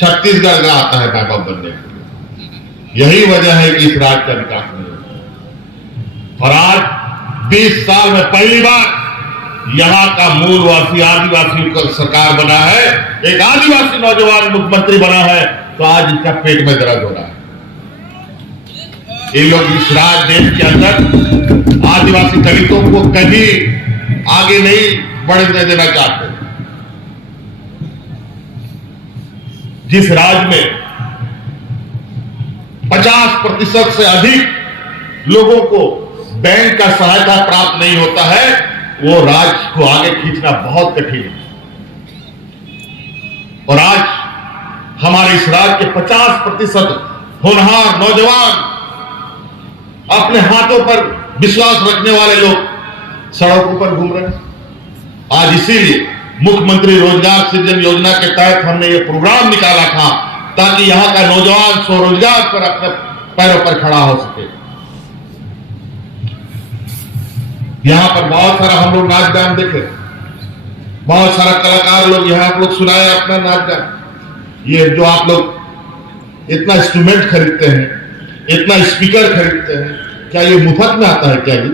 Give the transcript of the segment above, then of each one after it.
छत्तीसगढ़ का आता है बैकअप बनने के लिए। यही वजह है कि इस राज्य का विकास नहीं होता। और आज 20 साल में पहली बार यहां का मूलवासी आदिवासी का सरकार बना है, एक आदिवासी नौजवान मुख्यमंत्री बना है, तो आज इसका पेट में दर्द हो रहा है। ये लोग इस राज्य देश के अंदर आदिवासी दलितों को कभी आगे नहीं बढ़ने देना चाहते। जिस राज्य में 50% से अधिक लोगों को बैंक का सहायता प्राप्त नहीं होता है, वो राज्य को आगे खींचना बहुत कठिन है। और आज हमारे इस राज्य के 50% होनहार नौजवान, अपने हाथों पर विश्वास रखने वाले लोग सड़कों पर घूम रहे हैं। आज इसीलिए मुख्यमंत्री रोजगार सृजन योजना के तहत हमने ये प्रोग्राम निकाला था, ताकि यहां का नौजवान स्वरोजगार पर अपने पैरों पर खड़ा हो सके। यहां पर बहुत सारा हम लोग नाच गान देखे, बहुत सारा कलाकार लोग यहां आप लोग सुनाए अपना नाच गान। ये जो आप लोग इतना इंस्ट्रूमेंट खरीदते हैं, इतना स्पीकर खरीदते हैं, क्या ये मुफ्त में आता है? क्या ये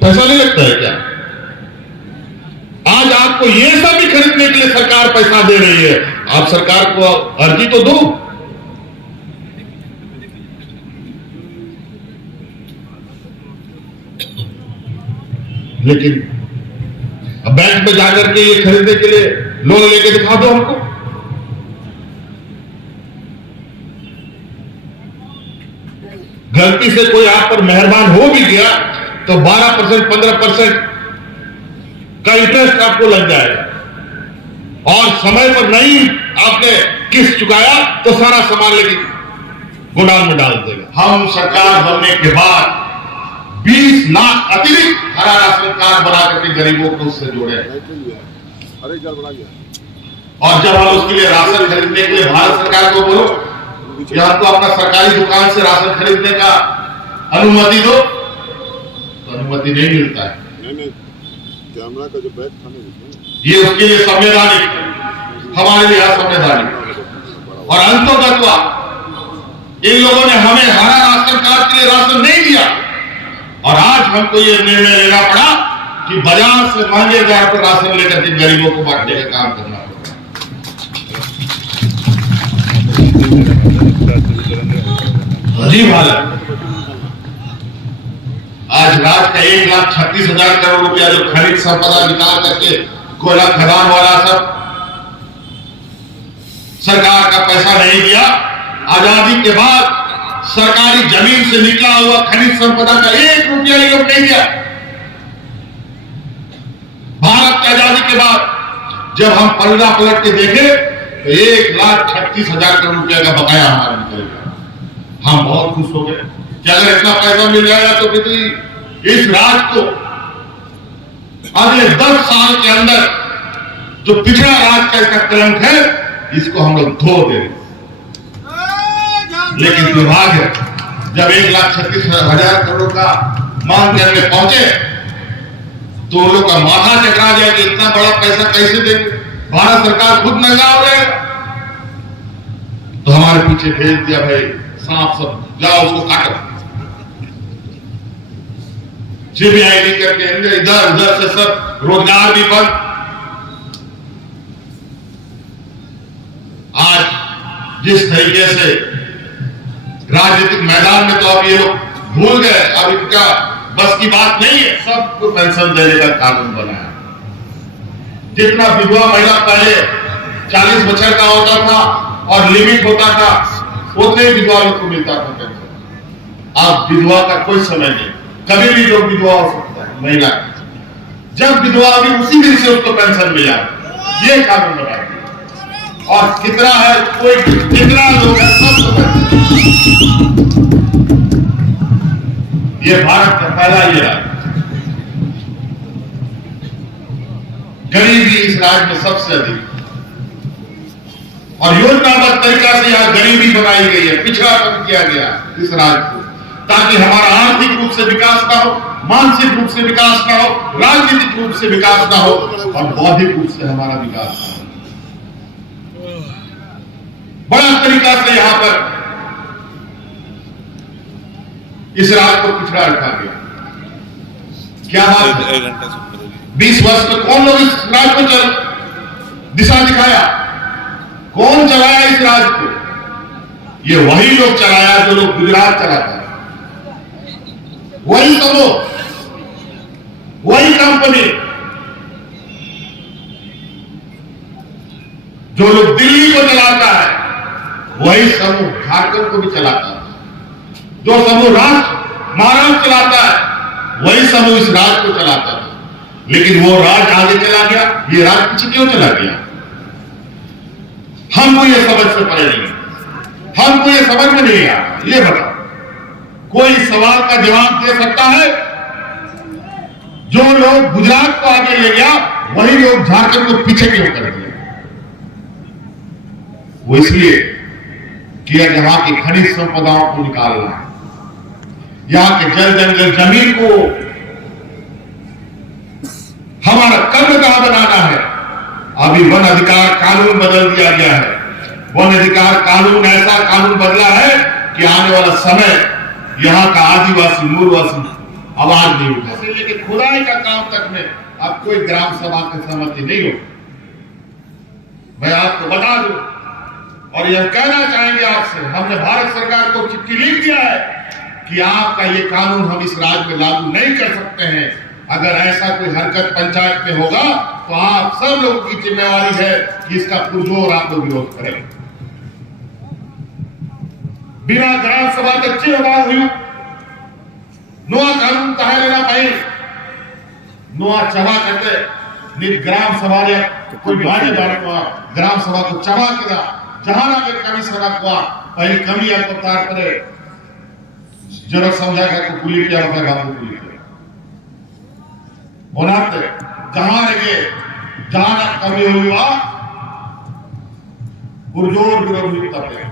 पैसा नहीं लगता है क्या? आज आपको ये सब भी खरीदने के लिए सरकार पैसा दे रही है। आप सरकार को अर्जी तो दो। लेकिन बैंक में जाकर के ये खरीदने के लिए लोन लेके दिखा दो हमको। गलती से कोई आप पर मेहरबान हो भी गया तो 12% 15% का इंटरेस्ट आपको लग जाएगा, और समय पर नहीं आपने किस्त चुकाया तो सारा सामान लेके गोदाम में डाल देगा। हम सरकार बनने के बाद 20 लाख अतिरिक्त हरा राशन कार्ड बना करके गरीबों को उससे जोड़े, और जब हम उसके लिए राशन खरीदने के लिए भारत सरकार को बोलो कि आपको अपना सरकारी दुकान से राशन खरीदने का अनुमति दो, तो अनुमति नहीं मिलता है। कैमरा का जो बैग था ना, ये उसके लिए संवैधानिक, हमारे लिए असंवैधानिक। और अंततः इन लोगों ने हमें हरा राशन कार्ड के लिए राशन नहीं दिया, और आज हमको ये निर्णय लेना पड़ा कि बाजार से महंगे दर पर राशन लेकर के गरीबों को बांटने का काम करना पड़ता। अजीब हालत। आज राज्य का 1,36,000 करोड़ रुपया जो खनिज संपदा निकाल करके कोयला खदान वाला सब सरकार का पैसा नहीं दिया। आजादी के बाद सरकारी जमीन से निकला हुआ खनिज संपदा का 1 रुपया ये लोग नहीं दिया। भारत की आजादी के बाद जब हम पलटा पलट के देखे तो 1,36,000 करोड़ रुपया का बकाया हमारा निकल गया। हम बहुत खुश हो गए कि अगर इतना पैसा मिल जाएगा तो कितनी इस राज्य को अगले 10 साल के अंदर जो पिछड़ा राज्य का इसका कलंक है, इसको हम लोग धो देंगे। लेकिन दुर्भाग्य, जब 1,36,000 करोड़ का मांग करने पहुंचे तो उन लोग का माथा चकरा गया कि इतना बड़ा पैसा कैसे देंगे, भारत सरकार खुद नंगा हो जाएगा। तो हमारे पीछे भेज दिया, भाई सांप सब जाओ उसको काटो। सीबीआई करके इधर उधर से सब रोजगार भी बंद। आज जिस तरीके से राजनीतिक मैदान में, तो अब ये लोग भूल गए, अब इनका बस की बात नहीं है। सबको पेंशन देने का कानून बना है। जितना विधवा महिला पहले 40 बछर का होता था और लिमिट होता था, उतने विधवा लोग को मिलता था पेंशन। अब विधवा का कोई समय नहीं, कभी भी लोग विधवा हो सकता है महिला। जब विधवा होगी उसी दिन से उसको पेंशन मिला, ये कानून बना दिया। और कितना है, कोई कितना लोग है, सब ये भारत का पहला ये राज्य। गरीबी इस राज्य में सबसे अधिक, और योजनाबद्ध तरीका से यहां गरीबी बनाई गई है, पिछड़ापन किया गया इस राज्य को, ताकि हमारा आर्थिक रूप से विकास ना हो, मानसिक रूप से विकास ना हो, राजनीतिक रूप से विकास ना हो, और बौद्धिक रूप से हमारा विकास ना हो। तरीका से यहां पर इस राज्य को पिछड़ा रखा गया। क्या बात है? 20 वर्ष में कौन लोग इस राज्य को दिशा दिखाया? कौन चलाया इस राज्य को? ये वही लोग चलाया जो लोग गुजरात चलाता है, वही समूह, वही कंपनी, जो लोग दिल्ली को चलाता है, वही समूह झारखंड को भी चलाता है। जो समूह महाराष्ट्र चलाता है, वही समूह इस राज्य को चलाता है। लेकिन वो राज्य आगे चला गया, ये राज्य पीछे क्यों चला गया? हमको ये समझ से परे नहीं, हमको ये समझ में नहीं आया। ये बताओ, कोई सवाल का जवाब दे सकता है? जो लोग गुजरात को आगे ले गया, वही लोग झारखंड को पीछे क्यों कर दिया? वो इसलिए कि यहां की खनिज संपदाओं को निकालना है, यहां के जल जंगल जमीन को हमारा कर्मगाह बनाना है। अभी वन अधिकार कानून बदल दिया गया है। वन अधिकार कानून ऐसा कानून बदला है कि आने वाला समय यहां का आदिवासी मूलवासी आवाज नहीं उठा, लेकिन खुदाई का काम तक में अब कोई ग्राम सभा की सहमति नहीं हो। मैं आपको बता दूं और यह कहना चाहेंगे आपसे, हमने भारत सरकार को चिट्ठी लिख दिया है कि आपका ये कानून हम इस राज्य में लागू नहीं कर सकते हैं। अगर ऐसा कोई हरकत पंचायत में होगा तो आप सब लोगों की जिम्मेवारी है कि इसका पुरजोर आप लोग विरोध करें। बिना ग्राम सभा के चेहरा हुई नोआ कानून कहा लेना पाई नोआ चबा करते नहीं। ग्राम सभा ने कोई भाने जाने को ग्राम सभा को चबा किया, जहां ना कमी सभा को पहले कमी आपको तार करे जरा समझा कर पुलिस किया बाबू पुलिस बनाते जहां लगे जहां ना कमी हुई वहां पुरजोर विरोध करते।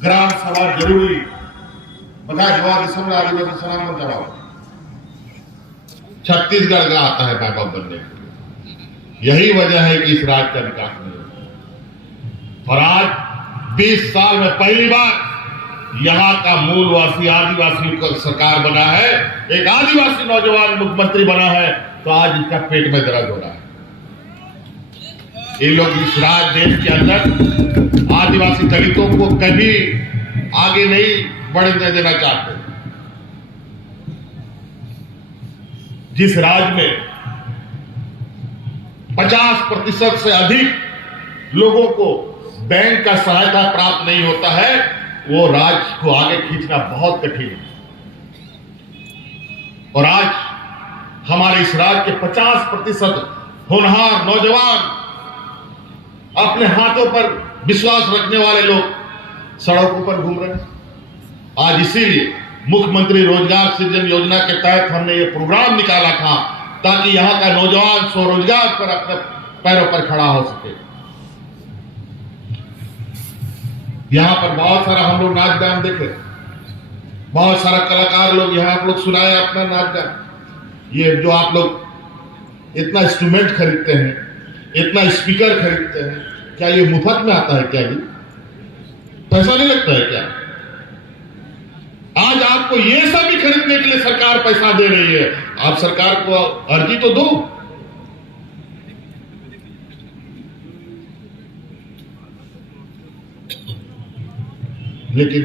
ग्राम सभा जरूरी बता जवाब आदिवासी सलाम जवाब छत्तीसगढ़ का आता है बैकअप बनने। यही वजह है कि इस राज्य का विकास नहीं होता। और आज 20 साल में पहली बार यहां का मूलवासी आदिवासी का सरकार बना है, एक आदिवासी नौजवान मुख्यमंत्री बना है, तो आज इसका पेट में दर्द हो रहा है। ये लोग इस राज्य देश के अंदर आदिवासी दलितों को कभी आगे नहीं बढ़ने देना चाहते। जिस राज्य में 50% से अधिक लोगों को बैंक का सहायता प्राप्त नहीं होता है, वो राज्य को आगे खींचना बहुत कठिन है। और आज हमारे इस राज्य के 50% होनहार नौजवान, अपने हाथों पर विश्वास रखने वाले लोग सड़कों पर घूम रहे हैं। आज इसीलिए मुख्यमंत्री रोजगार सृजन योजना के तहत हमने ये प्रोग्राम निकाला था ताकि यहां का नौजवान स्वरोजगार पर अपने पैरों पर खड़ा हो सके। यहां पर बहुत सारा हम लोग नाच गान देखे, बहुत सारा कलाकार लोग यहां आप लोग सुनाए अपना नाच गान। ये जो आप लोग इतना इंस्ट्रूमेंट खरीदते हैं, इतना स्पीकर खरीदते हैं, क्या ये मुफ्त में आता है? क्या जी पैसा नहीं लगता है क्या? आज आपको ये सब भी खरीदने के लिए सरकार पैसा दे रही है। आप सरकार को अर्जी तो दो। लेकिन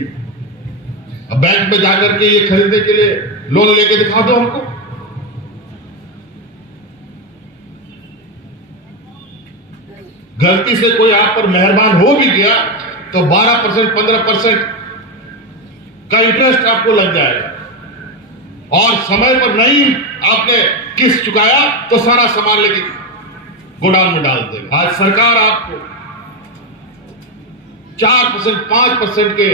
अब बैंक में जाकर के ये खरीदने के लिए लोन लेके दिखा दो हमको। गलती से कोई आप पर मेहरबान हो भी गया तो 12% 15% का इंटरेस्ट आपको लग जाएगा, और समय पर नहीं आपने किस्त चुकाया तो सारा सामान लेके गोडाउन में डाल देगा। आज सरकार आपको 4% 5% के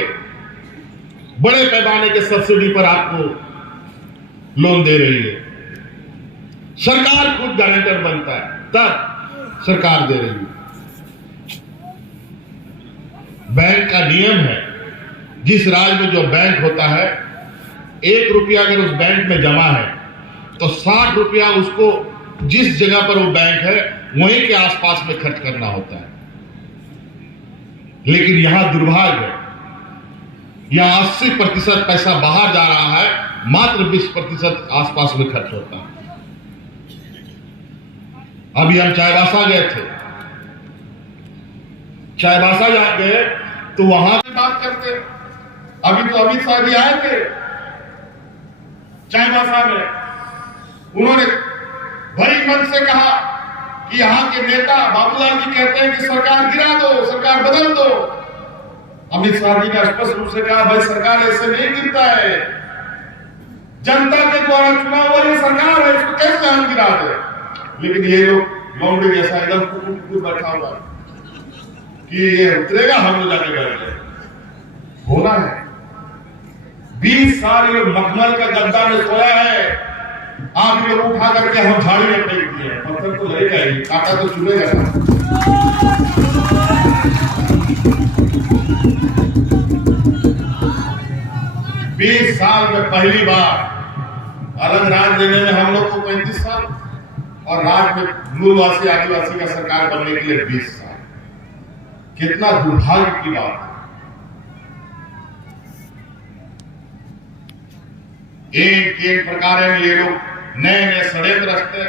बड़े पैमाने के सब्सिडी पर आपको लोन दे रही है। सरकार खुद गारंटर बनता है तब सरकार दे रही है। बैंक का नियम है, जिस राज्य में जो बैंक होता है, 1 रुपया अगर उस बैंक में जमा है तो 60 रुपया उसको जिस जगह पर वो बैंक है वहीं के आसपास में खर्च करना होता है। लेकिन यहां दुर्भाग्य है, यहां 80% पैसा बाहर जा रहा है, मात्र 20% आसपास में खर्च होता है। अभी हम चाईबासा गए थे, चाईबासा गए तो वहां से बात करते, अभी तो अमित शाह जी आए थे चाईबासा में, उन्होंने भरी मन से कहा कि यहाँ के नेता बाबूलाल जी कहते हैं कि सरकार गिरा दो, सरकार बदल दो। अमित शाह जी ने स्पष्ट रूप से कहा, भाई सरकार ऐसे नहीं गिरता है, जनता के द्वारा चुनाव वाली सरकार है, इसको कैसे हम गिरा दे। लेकिन ये लोग लौंडे जैसा एकदम कुकुर बैठा हुआ कि ये उतरेगा, हम लोग जाके बैठे होना है। 20 साल ये मखमल का गद्दा में सोया है, आप लोग उठा करके हम झाड़ी में फेंक दिए, पत्थर तो लगेगा ही, कांटा तो चुभेगा ना। 20 साल में पहली बार अलग राज देने में हम लोग को 35 साल और राज में मूलवासी आदिवासी का सरकार बनने के लिए 20 साल। कितना दुर्भाग्य की बात है। एक प्रकार में ये लोग नए नए षड्यंत्र रचते,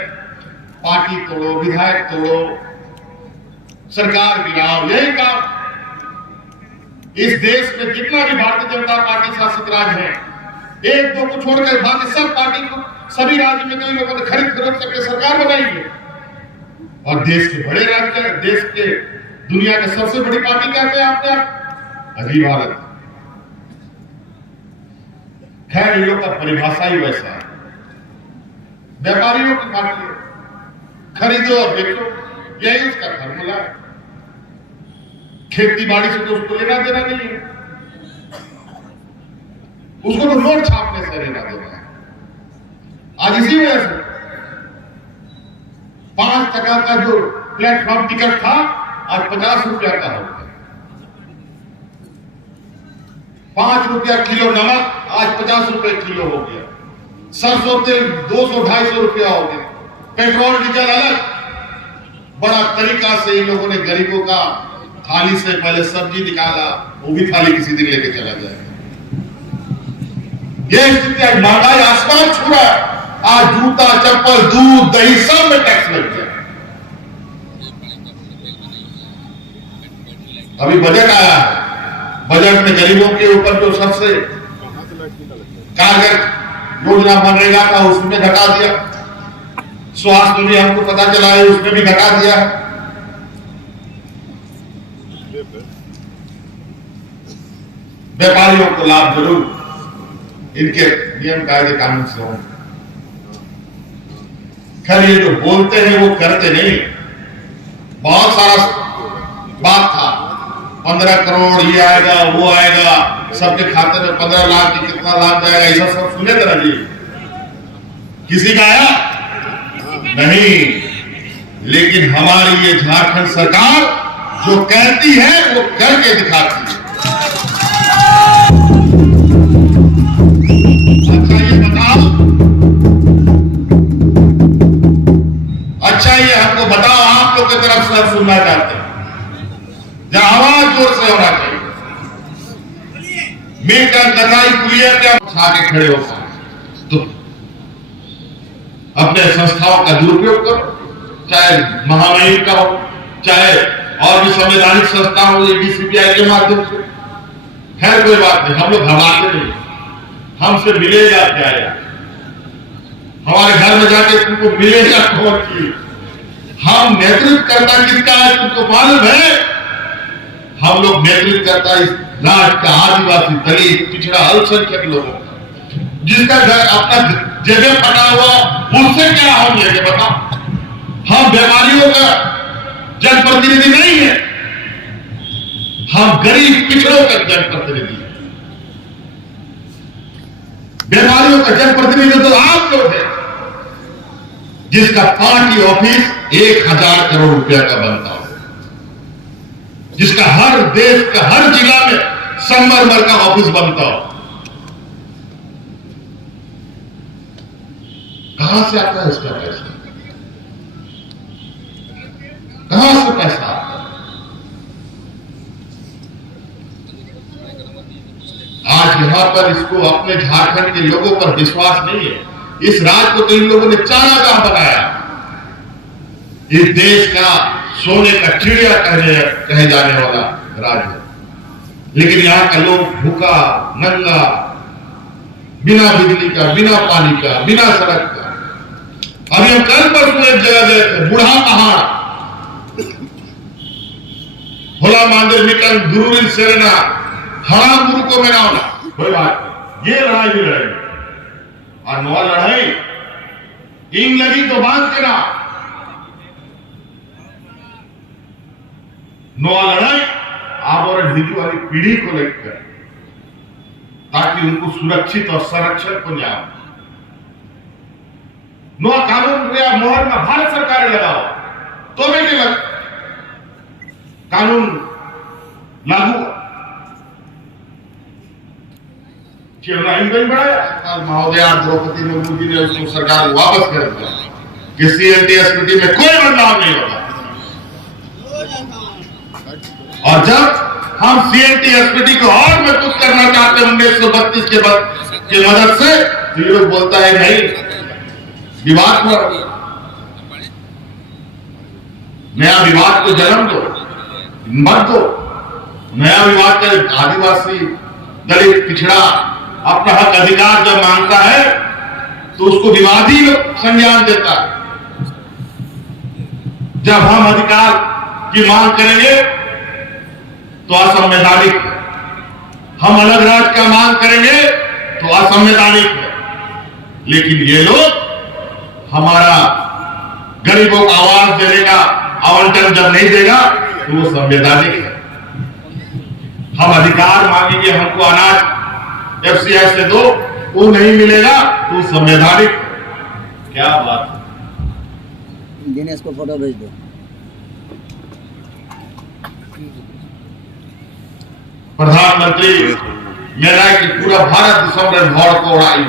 पार्टी तोड़ो, विधायक तोड़ो, सरकार गिराओ, यही काम। इस देश में जितना भी भारतीय जनता पार्टी शासित राज्य है, एक दो को छोड़कर बाकी सब पार्टी को, सभी राज्य में कई लोगों ने खरीद करके सरकार बनाई है। और देश के बड़े राज्य, देश के दुनिया के सबसे बड़ी पार्टी कहते हैं आपने, अजीब हालत। खैर, इन लोग का परिभाषा ही वैसा है, व्यापारियों की पार्टी है, खरीदो और बेचो, यही उसका फॉर्मूला है। खेती बाड़ी से तो उसको लेना देना नहीं है, उसको तो नोट छापने से लेना देना है। आज इसी वजह से 5 टका का जो प्लेटफॉर्म टिकट था आज 50 रुपया का हो गया। 5 रुपया किलो नमक आज 50 रुपए किलो हो गया। सरसों तेल 200-250 रुपया हो गया। पेट्रोल डीजल अलग। बड़ा तरीका से इन लोगों ने गरीबों का थाली से पहले सब्जी निकाला, वो भी थाली किसी दिन लेके चला जाएगा। ये स्थिति, आज महंगाई आसमान छू रहा है। आज जूता, चप्पल, दूध, दही सब में टैक्स लग गया। अभी बजट आया है, बजट में गरीबों के ऊपर जो सबसे कारगर योजना मनरेगा का उसमें घटा दिया, स्वास्थ्य में हमको पता चला है उसमें भी घटा दिया। व्यापारियों को लाभ जरूर इनके नियम कायदे कानून से होंगे। खैर, ये जो बोलते हैं वो करते नहीं। बहुत सारा बात था, 15 करोड़ ये आएगा, वो आएगा, सबके खाते में 15 लाख की कितना लाख जाएगा, ऐसा सब सुने थे ना जी? किसी का आया नहीं। लेकिन हमारी ये झारखंड सरकार जो कहती है वो करके दिखाती है। अच्छा ये हमको बताओ, आप लोग की तरफ से सुनना चाहते हैं, जहां आवाज जोर से होना चाहिए, मिलकर कथाई क्लियर क्या उठा के खड़े हो तो अपने संस्थाओं का दुरुपयोग करो, चाहे महामहिम का हो, चाहे और भी संवैधानिक संस्था हो, डीसीपीआई के माध्यम से। खैर कोई बात नहीं, हम लोग घबराते नहीं, हमसे मिलेगा क्या यार, हमारे घर में जाके तुमको मिलेगा कौन की, हम नेतृत्व करता किसका है तुमको मालूम है? हम लोग नेतृत्व करता इस राज्य का आदिवासी, दलित, पिछड़ा, अल्पसंख्यक लोगों का, जिसका घर अपना जगह पटा हुआ, उससे क्या हम लेंगे बताओ? हम व्यापारियों का जनप्रतिनिधि नहीं है, हम गरीब पिछड़ों का जनप्रतिनिधि है। व्यापारियों का जनप्रतिनिधि तो आप लोग हैं, जिसका पार्टी ऑफिस 1000 करोड़ रुपया का बनता हो, जिसका हर देश का हर जिला में संगमरमर का ऑफिस बनता हो। कहां से आता है इसका पैसा? कहां से पैसा आता है? यहाँ पर इसको अपने झारखंड के लोगों पर विश्वास नहीं है। इस राज्य को तो इन लोगों ने चारागाह बनाया। इस देश का सोने का चिड़िया कहे जाने वाला राज्य, लेकिन यहाँ का लोग भूखा नंगा, बिना बिजली का, बिना पानी का, बिना सड़क का। अभी हम कल परसों एक जगह गए थे, बूढ़ा पहाड़, होला मंदिर मिटन गुरुरिल सेना हरा गुरु को मनावना कोई बात नहीं, ये लड़ाई भी लड़ेगी। और नौ लड़ाई इंग लगी तो बांध के ना, नौ लड़ाई आप और हिंदू वाली पीढ़ी को लेकर, ताकि उनको सुरक्षित और संरक्षण को न्याय। नौ कानून मोहर में भारत सरकार लगाओ तो भी नहीं लग कानून लागू बढ़ाया। महोदय द्रौपदी मुर्मू जी ने उसको सरकार वापस कर दिया कि CNTSPT में कोई बदलाव नहीं होगा। और जब हम CNTSPT को और मजबूत करना चाहते हैं 1932 के मदद से, तो ये लोग बोलता है नहीं, विवाद पर नया विवाद को जन्म दो, मत दो। नया विवाद कर आदिवासी, दलित, पिछड़ा अपना हक अधिकार जब मांगता है तो उसको विवादी संज्ञान देता है। जब हम अधिकार की मांग करेंगे तो असंवैधानिक है, हम अलग राज्य का मांग करेंगे तो असंवैधानिक है। लेकिन ये लोग हमारा गरीबों को आवाज देने का आवंटन जब नहीं देगा तो वो संवैधानिक है। हम अधिकार मांगेंगे, हमको अनाज FCI से दो, वो नहीं मिलेगा तो संवैधानिक। क्या बात है। दिनेश को फोटो भेज दो। प्रधानमंत्री मेरा कि पूरा भारत दिसंबर भर को उड़ाई